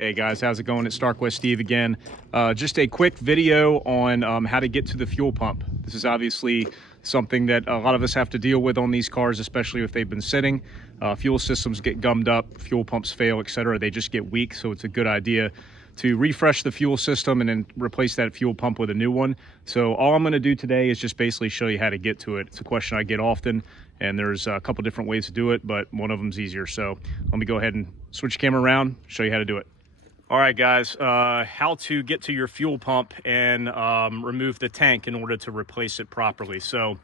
Hey guys, how's it going? It's Starquest Steve again. Just a quick video on how to get to the fuel pump. This is obviously something that a lot of us have to deal with on these cars, especially if they've been sitting. Fuel systems get gummed up, fuel pumps fail, etc. They just get weak, so it's a good idea to refresh the fuel system and then replace that fuel pump with a new one. So all I'm going to do today is just basically show you how to get to it. It's a question I get often, and there's a couple different ways to do it, but one of them's easier. So let me go ahead and switch the camera around, show you how to do it. All right, guys, how to get to your fuel pump and remove the tank in order to replace it properly. So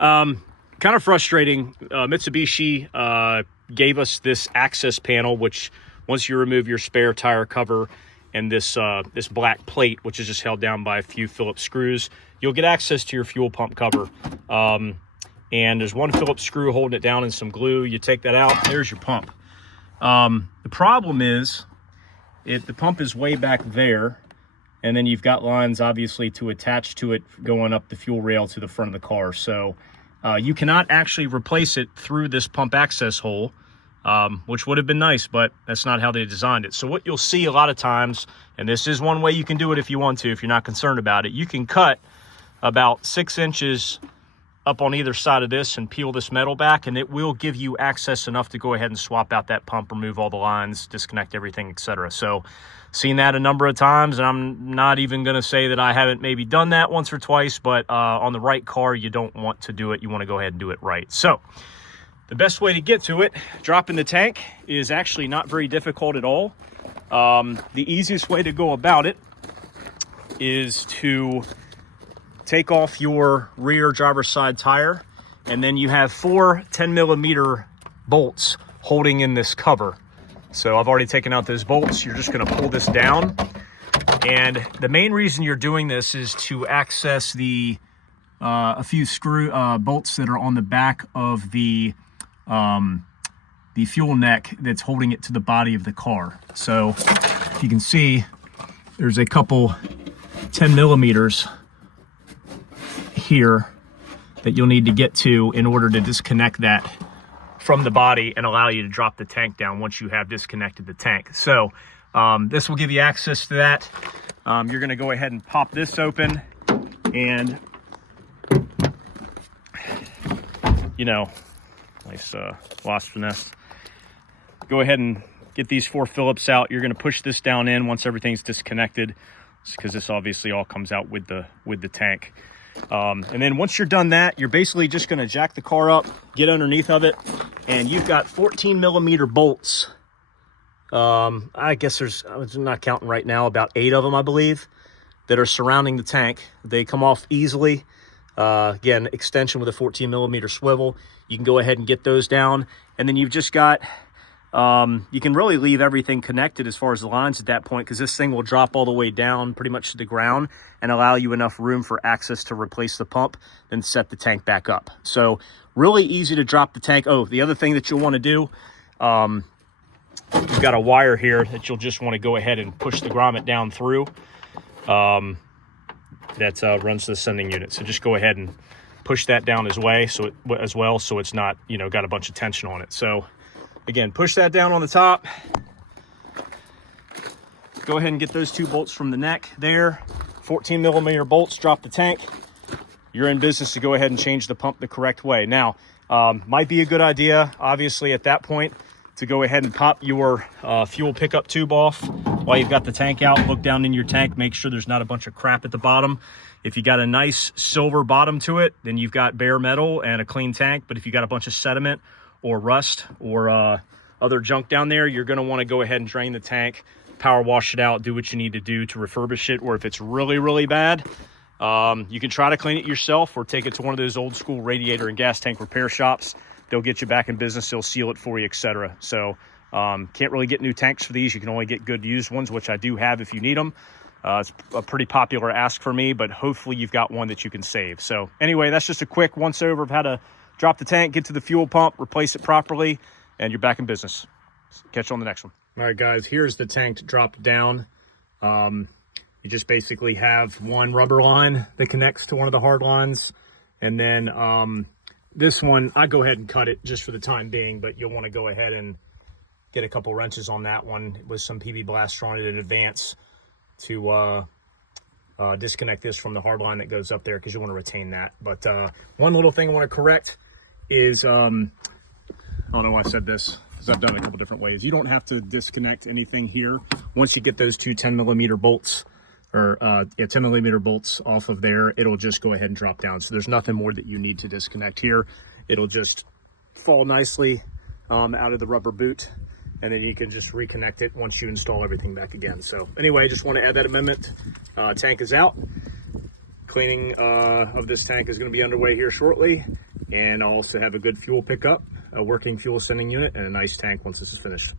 kind of frustrating. Mitsubishi gave us this access panel, which once you remove your spare tire cover and this this black plate, which is just held down by a few Phillips screws, you'll get access to your fuel pump cover. And there's one Phillips screw holding it down and some glue. You take that out, there's your pump. The problem is the pump is way back there, and then you've got lines obviously to attach to it going up the fuel rail to the front of the car. So you cannot actually replace it through this pump access hole, which would have been nice, but that's not how they designed it. So what you'll see a lot of times, and this is one way you can do it if you want to, if you're not concerned about it, you can cut about 6 inches up on either side of this and peel this metal back, and it will give you access enough to go ahead and swap out that pump, remove all the lines, disconnect everything, etc. So seen that a number of times, and I'm not even going to say that I haven't maybe done that once or twice, but on the right car, you don't want to do it. You want to go ahead and do it right. So the best way to get to it, dropping the tank, is actually not very difficult at all. The easiest way to go about it is to take off your rear driver's side tire, and then you have 4 10mm bolts holding in this cover. So I've already taken out those bolts. You're just going to pull this down, and the main reason you're doing this is to access the a few screw bolts that are on the back of the fuel neck that's holding it to the body of the car. So if you can see, there's a couple 10mm here that you'll need to get to in order to disconnect that from the body and allow you to drop the tank down once you have disconnected the tank. So this will give you access to that. You're going to go ahead and pop this open, and you know, nice wasp nest. Go ahead and get these 4 Phillips out. You're going to push this down in once everything's disconnected, because this obviously all comes out with the tank. And then once you're done that, you're basically just going to jack the car up, get underneath of it, and you've got 14mm bolts. I guess I'm not counting right now, about 8 of them, I believe, that are surrounding the tank. They come off easily. Again, extension with a 14mm swivel. You can go ahead and get those down, and then you've just got you can really leave everything connected as far as the lines at that point, because this thing will drop all the way down pretty much to the ground and allow you enough room for access to replace the pump, then set the tank back up. So really easy to drop the tank. Oh, the other thing that you'll want to do, you've got a wire here that you'll just want to go ahead and push the grommet down through. That runs to the sending unit. So just go ahead and push that down as well, so it's not, you know, got a bunch of tension on it. So again, push that down on the top. Go ahead and get those 2 bolts from the neck there. 14mm bolts, drop the tank. You're in business to go ahead and change the pump the correct way. Now, might be a good idea, obviously, at that point, to go ahead and pop your fuel pickup tube off while you've got the tank out. Look down in your tank, make sure there's not a bunch of crap at the bottom. If you got a nice silver bottom to it, then you've got bare metal and a clean tank. But if you got a bunch of sediment or rust or other junk down there, you're going to want to go ahead and drain the tank, power wash it out, do what you need to do to refurbish it. Or if it's really, really bad, you can try to clean it yourself or take it to one of those old school radiator and gas tank repair shops. They'll get you back in business, they'll seal it for you, etc. So can't really get new tanks for these. You can only get good used ones, which I do have if you need them. It's a pretty popular ask for me, but hopefully you've got one that you can save. So anyway, that's just a quick once over of how to drop the tank, get to the fuel pump, replace it properly, and you're back in business. Catch you on the next one. All right, guys, here's the tank dropped down. You just basically have one rubber line that connects to one of the hard lines, and then This one, I go ahead and cut it just for the time being, but you'll want to go ahead and get a couple wrenches on that one with some PB Blaster on it in advance to disconnect this from the hard line that goes up there, because you want to retain that. But one little thing I want to correct is, I don't know why I said this, because I've done it a couple different ways. You don't have to disconnect anything here. Once you get those two 10mm bolts, or 10mm bolts off of there, it'll just go ahead and drop down. So there's nothing more that you need to disconnect here. It'll just fall nicely out of the rubber boot, and then you can just reconnect it once you install everything back again. So anyway, just want to add that amendment. Tank is out. Cleaning of this tank is going to be underway here shortly, and I'll also have a good fuel pickup, a working fuel sending unit, and a nice tank once this is finished.